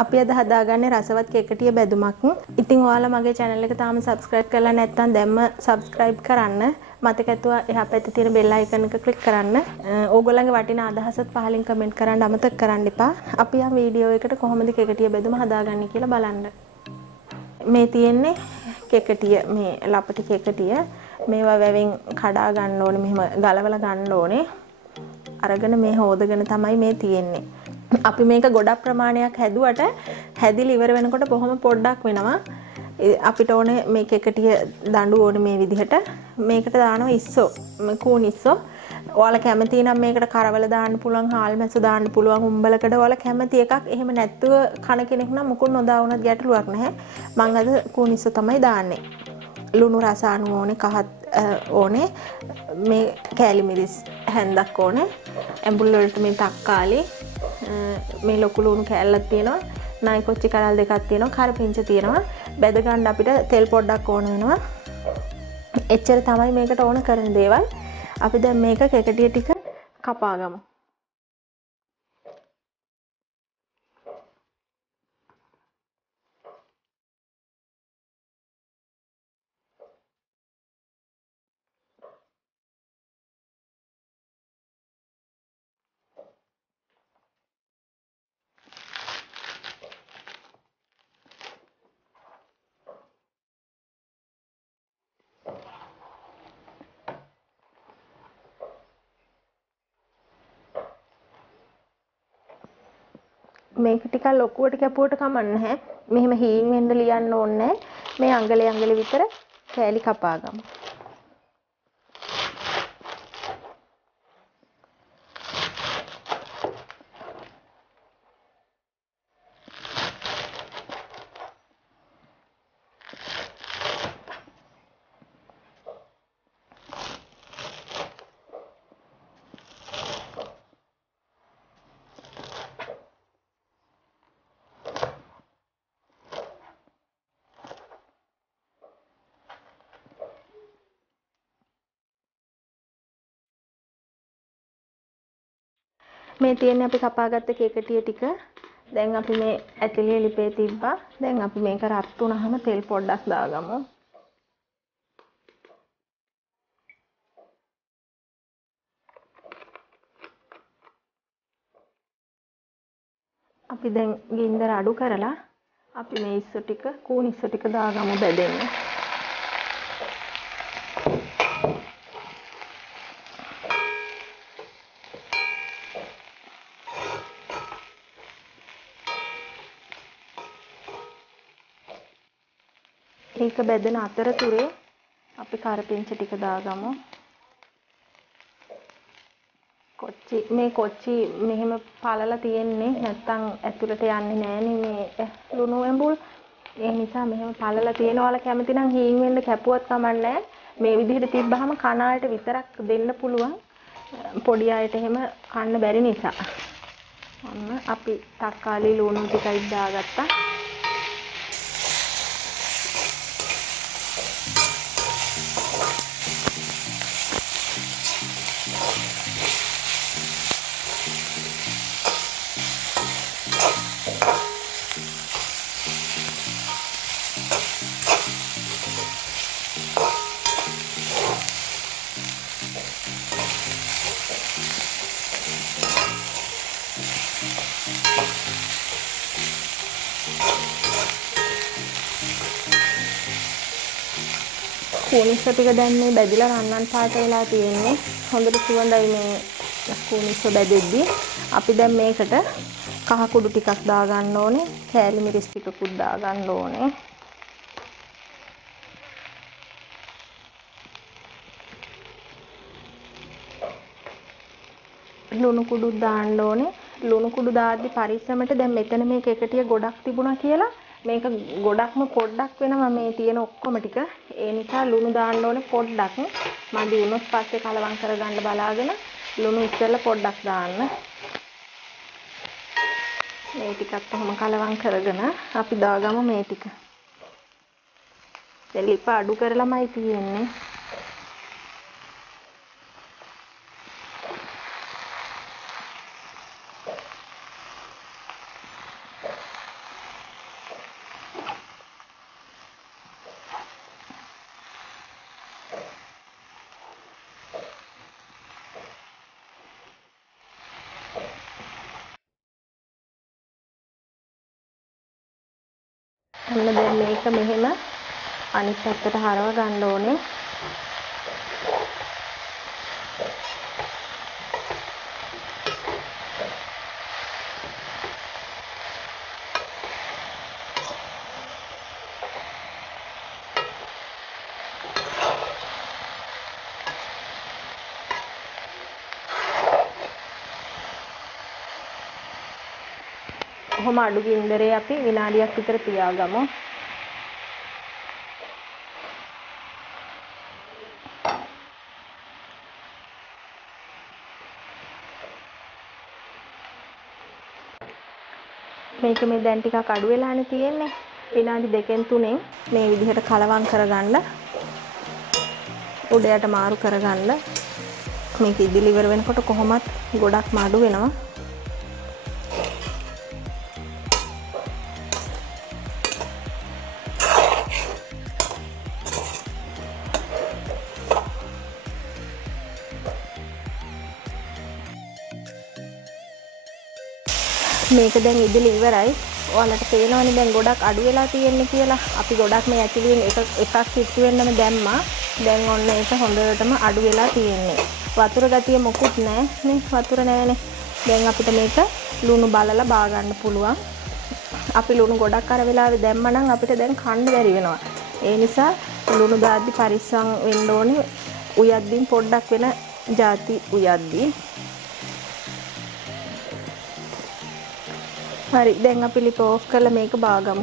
අපි අද හදාගන්නේ රසවත් කෙකටිය බැදුමක්. ඉතින් ඔයාලා මගේ channel එක තාම subscribe කරලා නැත්නම් දැම්ම subscribe කරන්න. මතක ඇතුව එහා පැත්තේ තියෙන bell icon එක click කරන්න. ඕගොල්ලන්ගේ වටිනා අදහසත් පහලින් comment කරන්න අමතක කරන්න එපා. අපි යම් වීඩියෝ එකකට කොහොමද කෙකටිය බැදුම හදාගන්නේ කියලා බලන්න. මේ තියෙන්නේ කෙකටිය මේ ලපටි කෙකටිය. මේවා වැවෙන් කඩා ගන්න ඕනේ මෙහෙම ගලවලා ගන්න ඕනේ. අරගෙන මේ හොදගෙන තමයි මේ තියෙන්නේ. අපි මේක ගොඩක් ප්‍රමාණයක් හැදුවට හැදිලි ඉවර වෙනකොට බොහොම පොඩ්ඩක් වෙනවා. අපිට ඕනේ මේ කෙකටිය දඬු ඕනේ මේ විදිහට. මේකට දානවා ඉස්සෝ. කූන් ඉස්සෝ. ඔයාලා කැමති නම් මේකට කරවල දාන්න පුළුවන්, හාල්මැස්සු දාන්න පුළුවන්, උම්බලකඩ ඔයාලා කැමති එකක්. එහෙම නැත්තුව කන කෙනෙක් නම් මුකුත් නොදා වුණත් ගැටලුවක් නැහැ. මම අද කූන් ඉස්සෝ තමයි දාන්නේ. ලුණු රස අණු ඕනේ, කහත් ඕනේ, මේ කෑලි මිරිස් හැන්දක් ඕනේ, ඇඹුල් වලට මේ තක්කාලි, මේ ලොකු ලුණු කෑල්ලක් තියෙනවා, නයි කොච්චි කරල් දෙකක් තියෙනවා, කරපිංච තියෙනවා. බෙද ගන්න අපිට තෙල් පොඩ්ඩක් ඕන වෙනවා. එච්චර තමයි මේකට ඕන කරන දේවල්. අපි දැන් මේක කෙකටිය ටික කපා ගමු. මේක ටිකක් ලොකුවට කැපුවට කමක් නැහැ. මෙහෙම හීන් වෙන්න ලියන්න ඕනේ නැහැ. මේ අඟලේ විතර කෑලි කපා ගමු. මේ තියෙන්නේ අපි කපාගත්ත කෙකටිය ටික. දැන් අපි මේ ඇතිලිය ලිපේ තිබ්බා. දැන් අපි මේක රත් වුණාම තෙල් පොඩ්ඩක් දාගමු. අපි දැන් ගින්දර අඩු කරලා අපි මේ ඉස්සු ටික, කූන් ඉස්සු ටික දාගමු බෙදෙන්න. ඒක බෙදෙන අතරතුරේ අපි කරපිංච ටික දාගමු. මේ කොච්චි මෙහෙම පළලා තියෙන්නේ නැත්තම් ඇතුළට යන්නේ නෑනේ මේ ලුණු ඇඹුල්. ඒ නිසා මෙහෙම පළලා තියෙනවා. ඔයාලා කැමති නම් හීන් වෙන්න කැපුවත් කමක් නෑ. මේ විදිහට තිබ්බහම කනාලට විතරක් දෙන්න පුළුවන්. පොඩි අයට එහෙම කන්න බැරි නිසා. ඔන්න අපි තක්කාලි ලුණු ටිකයි දාගත්තා. කූනිස්ස ටික දැන් මේ බැදිලා රන්නන් පාට වෙලා තියෙන්නේ. හොඳට සුවඳයි මේ කූනිස්ස බැදෙද්දි. අපි දැන් මේකට කහ කුඩු ටිකක් දාගන්න ඕනේ. කෑලි මිරිස් ටිකකුත් දාගන්න ඕනේ. ලුණු කුඩු දාන්න ඕනේ. ලුණු කුඩු දාද්දි පරිස්සමට දැන් මෙතන මේ කෙකටිය ගොඩක් තිබුණා කියලා මේක ගොඩක්ම පොඩ්ඩක් වෙනවා මේ තියෙන ඔක්කොම ටික. ඒ නිසා ලුණු දාන්න ඕනේ පොඩ්ඩක්. මදි වුණොත් පස්සේ කලවම් කරගන්න බලාගෙන ලුණු ඉස්සෙල්ලා පොඩ්ඩක් දාන්න. මේ ටිකත් කොහොම කලවම් කරගෙන අපි දාගමු මේ ටික. දැන් ලිප අඩු කරලාමයි තියෙන්නේ. අන්න දැන් මේක මෙහෙම අනිත් පැත්තට හරව ගන්න ඕනේ. කොහොම අඩු ගින්දරේ අපි විනාඩියක් විතර තියාගමු. මේක මේ දැන් ටිකක් අඩු වෙලානේ තියෙන්නේ. විනාඩි 2-3 මේ විදිහට කලවම් කරගන්න. උඩයට මාරු කරගන්න. මේක ඉදිලි ඉවර වෙනකොට කොහොමත් ගොඩක්ම අඩු වෙනවා. මේක දැන් ඉදිලි ඉවරයි. ඔයාලට පේනවනේ දැන් ගොඩක් අඩු වෙලා තියෙන්නේ කියලා. අපි ගොඩක් මේ ඇතුලෙන් එකක් කිට්ටු වෙන්නම දැම්මා. දැන් ඔන්න ඒක හොඳටම අඩු වෙලා තියෙන්නේ. වතුර ගතිය මොකුත් නැහැ නේ. වතුර නැහැනේ. දැන් අපිට මේක ලුණු බලලා බා ගන්න පුළුවන්. අපි ලුණු ගොඩක් අර වෙලාවේ දැම්මා නම් අපිට දැන් කන්න බැරි වෙනවා. ඒ නිසා ලුණු දාද්දි පරිස්සම් වෙන්න ඕනේ. උයද්දින් පොඩ්ඩක් වෙන ಜಾති උයද්දි. හරි දැන් අපි ලිප ඕෆ් කරලා මේක බාගමු.